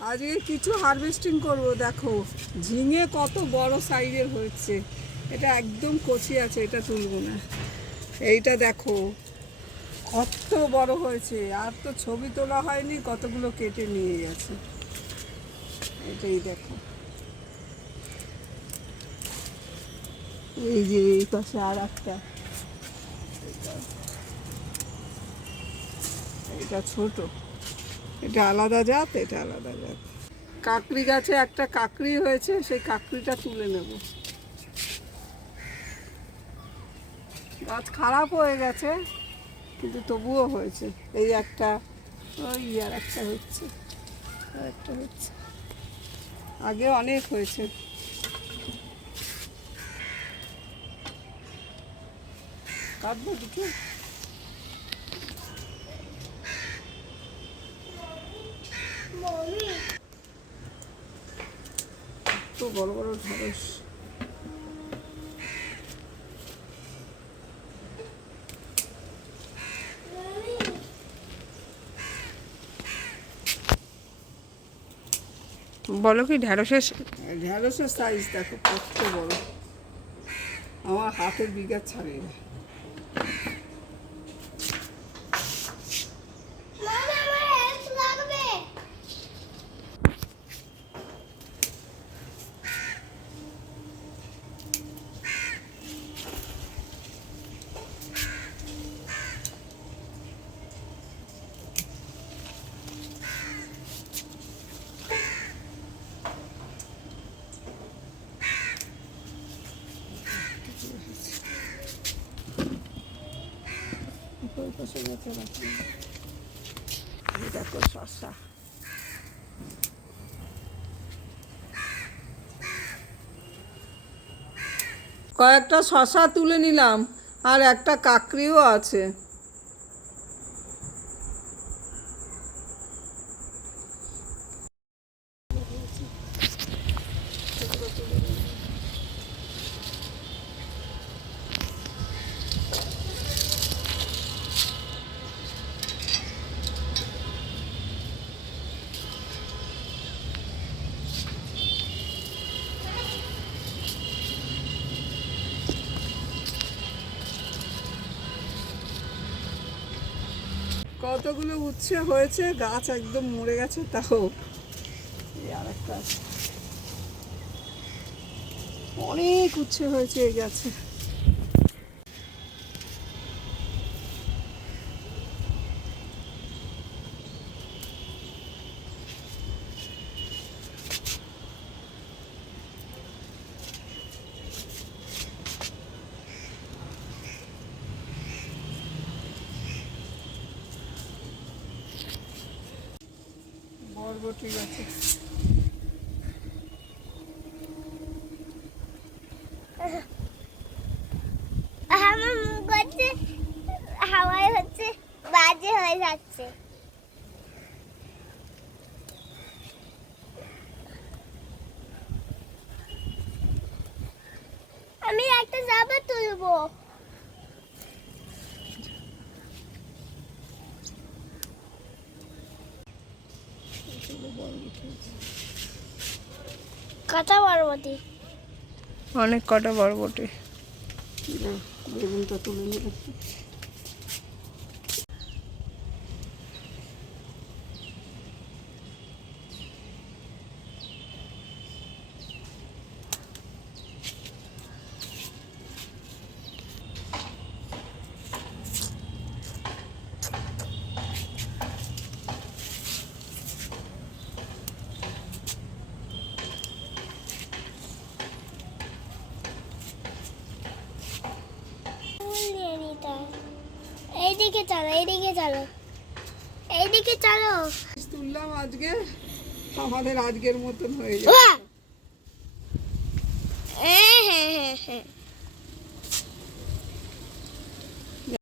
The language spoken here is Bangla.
আজকে কিছু হারভেস্টিং করব। দেখো ঝিঙে কত বড় সাইজের হয়েছে, এটা একদম কচি আছে, এটা তুলবো না। এইটা দেখো কত বড় হয়েছে, আর তো ছবি তোলা হয়নি, কতগুলো কেটে নিয়ে গেছে। এটাই দেখো, এই যে এই পাশে আর একটা, এটা ছোট, এটা আলাদা জাত, এটা আলাদা জাত। কাকড়ি গাছে একটা কাকড়ি হয়েছে, সেই কাকড়িটা তুলে নেব। গাছ খারাপ হয়ে গেছে কিন্তু তবুও হয়েছে। এই একটা, ওই আর একটা হচ্ছে, আর একটা হচ্ছে, আগে অনেক হয়েছে। কাটবো দুটো। তো বড় বড় ঢেঁড়স। বলো কি ঢ্যাঁড়সের ঢেঁড়সের সাইজ দেখো কত বড়, আমার হাতের বিঘা ছাড়ে না। দেখো শসা, কয়েকটা শসা তুলে নিলাম, আর একটা কাকড়িও আছে। কতগুলো উচ্ছে হয়েছে, গাছ একদম মরে গেছে, তাও এই আর একটা আছে। অনেক উচ্ছে হয়েছে এই গাছে। বরবটি গাছে আমার মুখ হচ্ছে হাওয়ায় হচ্ছে বাজে হয়ে যাচ্ছে। আমি একটা জামা তুলবো। কটা বরবটি, অনেক কটা বরবটি। বেগুনটা তুলে নিলাম। এইদিকে চলো, এইদিকে চলো, এইদিকে চলো। তুললাম আজকে, আমাদের আজকের মতন হয়ে যাবে। হ্যাঁ হ্যাঁ হ্যাঁ হ্যাঁ।